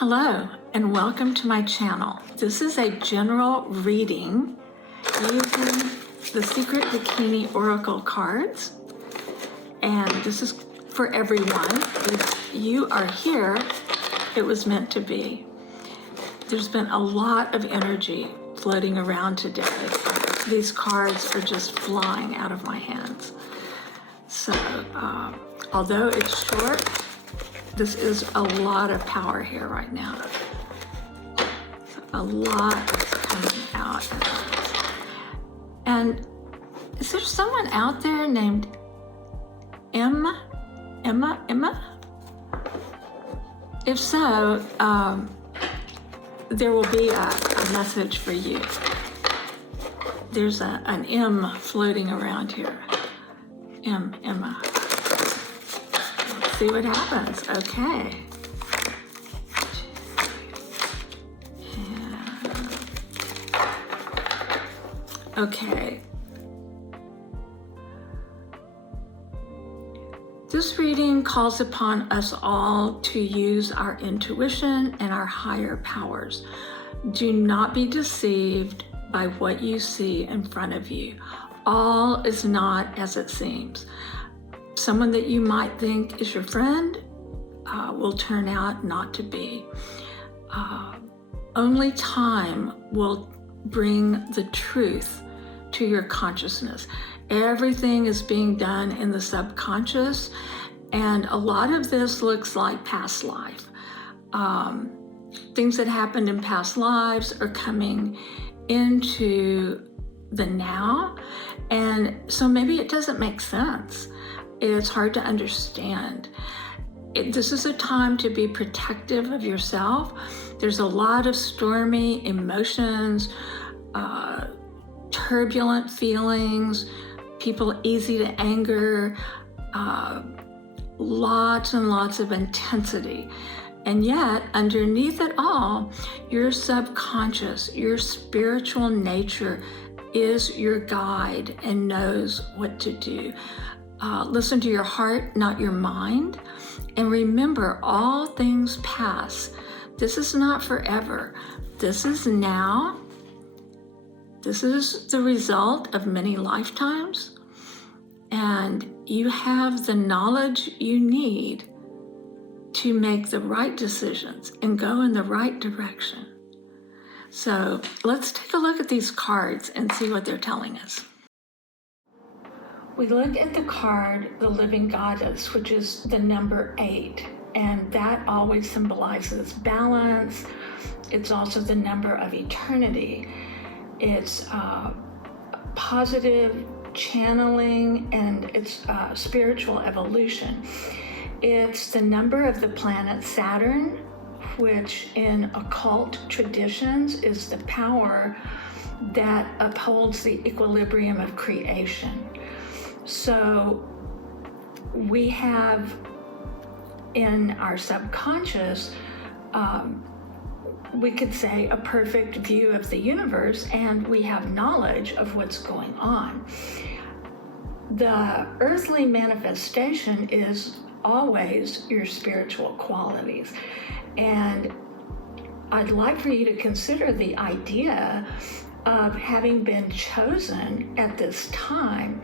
Hello and welcome to my channel. This is a general reading using the Secret Dakini Oracle cards, and this is for everyone. If you are here, it was meant to be. There's been a lot of energy floating around today. These cards are just flying out of my hands. So although it's short, this is a lot of power here right now. A lot is coming out. And is there someone out there named Emma? If so, there will be a message for you. There's an M floating around here. Emma. Let's see what happens. Okay. Okay. This reading calls upon us all to use our intuition and our higher powers. Do not be deceived by what you see in front of you. All is not as it seems. Someone that you might think is your friend will turn out not to be. Only time will bring the truth to your consciousness. Everything is being done in the subconscious, and a lot of this looks like past life. Things that happened in past lives are coming into the now, and so maybe it doesn't make sense. It's hard to understand. This is a time to be protective of yourself. There's a lot of stormy emotions, turbulent feelings, people easy to anger, lots and lots of intensity. And yet, underneath it all, your subconscious, your spiritual nature is your guide and knows what to do. Listen to your heart, not your mind. And remember, all things pass. This is not forever. This is now. This is the result of many lifetimes. And you have the knowledge you need to make the right decisions and go in the right direction. So let's take a look at these cards and see what they're telling us. We look at the card, the Living Goddess, which is the number 8, and that always symbolizes balance. It's also the number of eternity. It's positive channeling, and it's spiritual evolution. It's the number of the planet Saturn, which in occult traditions is the power that upholds the equilibrium of creation. So we have in our subconscious, we could say, a perfect view of the universe, and we have knowledge of what's going on. The earthly manifestation is always your spiritual qualities. And I'd like for you to consider the idea of having been chosen at this time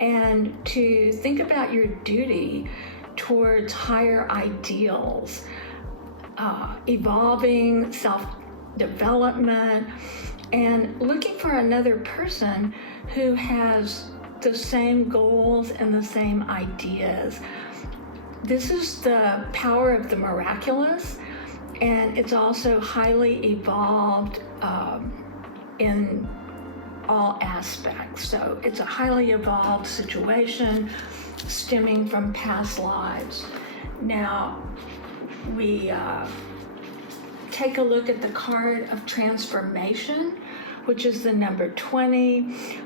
and to think about your duty towards higher ideals, evolving, self-development, and looking for another person who has the same goals and the same ideas. This is the power of the miraculous, and it's also highly evolved in all aspects. So it's a highly evolved situation stemming from past lives. Now, we take a look at the card of transformation, which is the number 20,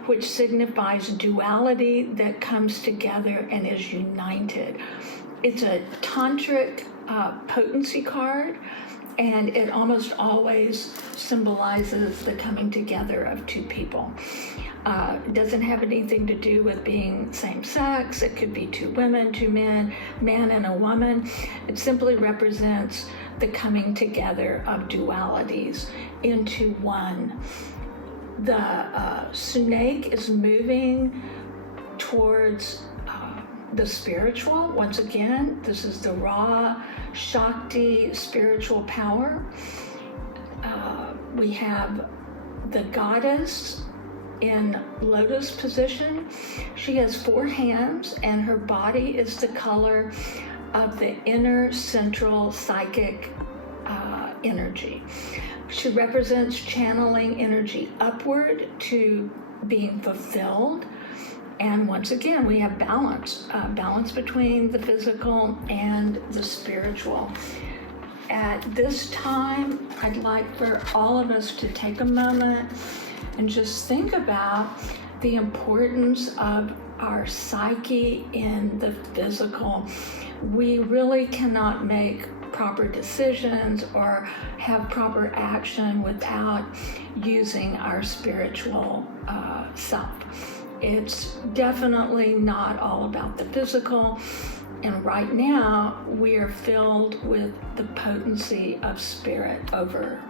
which signifies duality that comes together and is united. It's a tantric potency card, And it almost always symbolizes the coming together of two people. It doesn't have anything to do with being same sex. It could be two women, two men, man and a woman. It simply represents the coming together of dualities into one. The snake is moving towards the spiritual. Once again, this is the raw Shakti spiritual power. We have the goddess in lotus position. She has 4 hands, and her body is the color of the inner central psychic energy. She represents channeling energy upward to being fulfilled. And once again, we have balance between the physical and the spiritual. At this time, I'd like for all of us to take a moment and just think about the importance of our psyche in the physical. We really cannot make proper decisions or have proper action without using our spiritual self. It's definitely not all about the physical, and right now we are filled with the potency of spirit over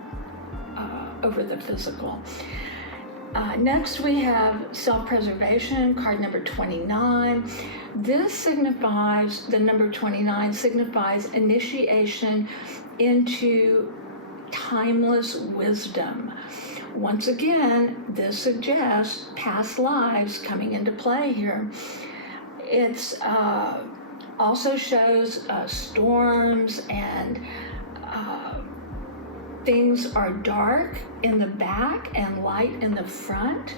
the physical. Next we have self-preservation, card number 29. This signifies, the number 29 signifies initiation into timeless wisdom. Once again, this suggests past lives coming into play here. It's also shows storms and things are dark in the back and light in the front.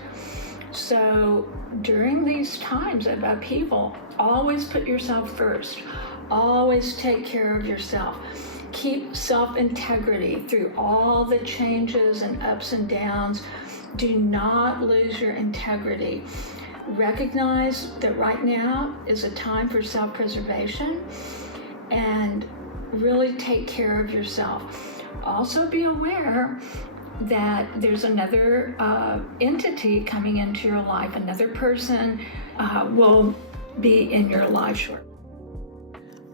So during these times of upheaval, always put yourself first. Always take care of yourself. Keep self-integrity through all the changes and ups and downs. Do not lose your integrity. Recognize that right now is a time for self-preservation and really take care of yourself. Also be aware that there's another entity coming into your life. Another person will be in your life shortly.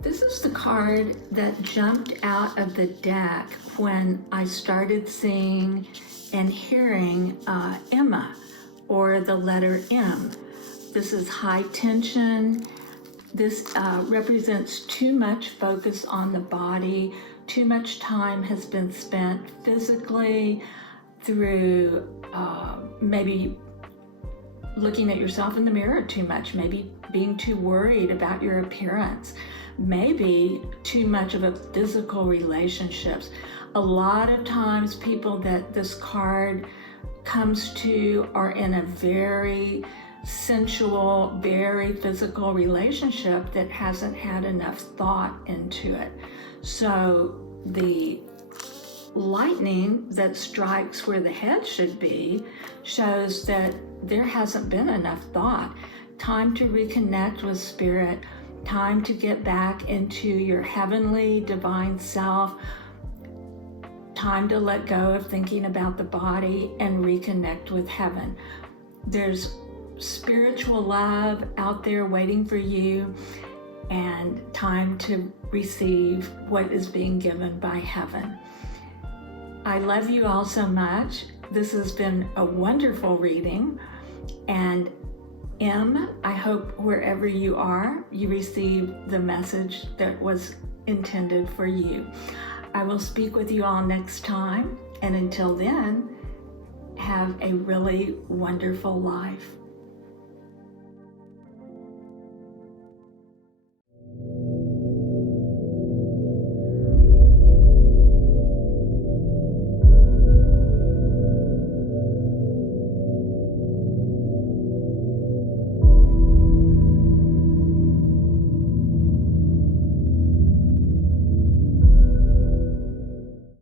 This is the card that jumped out of the deck when I started seeing and hearing Emma, or the letter M. This is high tension. This represents too much focus on the body. Too much time has been spent physically through maybe looking at yourself in the mirror too much, maybe being too worried about your appearance, maybe too much of a physical relationships. A lot of times people that this card comes to are in a very sensual, very physical relationship that hasn't had enough thought into it. So the lightning that strikes where the head should be shows that there hasn't been enough thought. Time to reconnect with spirit, time to get back into your heavenly divine self, time to let go of thinking about the body and reconnect with heaven. There's spiritual love out there waiting for you, and time to receive what is being given by heaven. I love you all so much. This has been a wonderful reading, and M, I hope wherever you are, you receive the message that was intended for you. I will speak with you all next time, and until then, have a really wonderful life.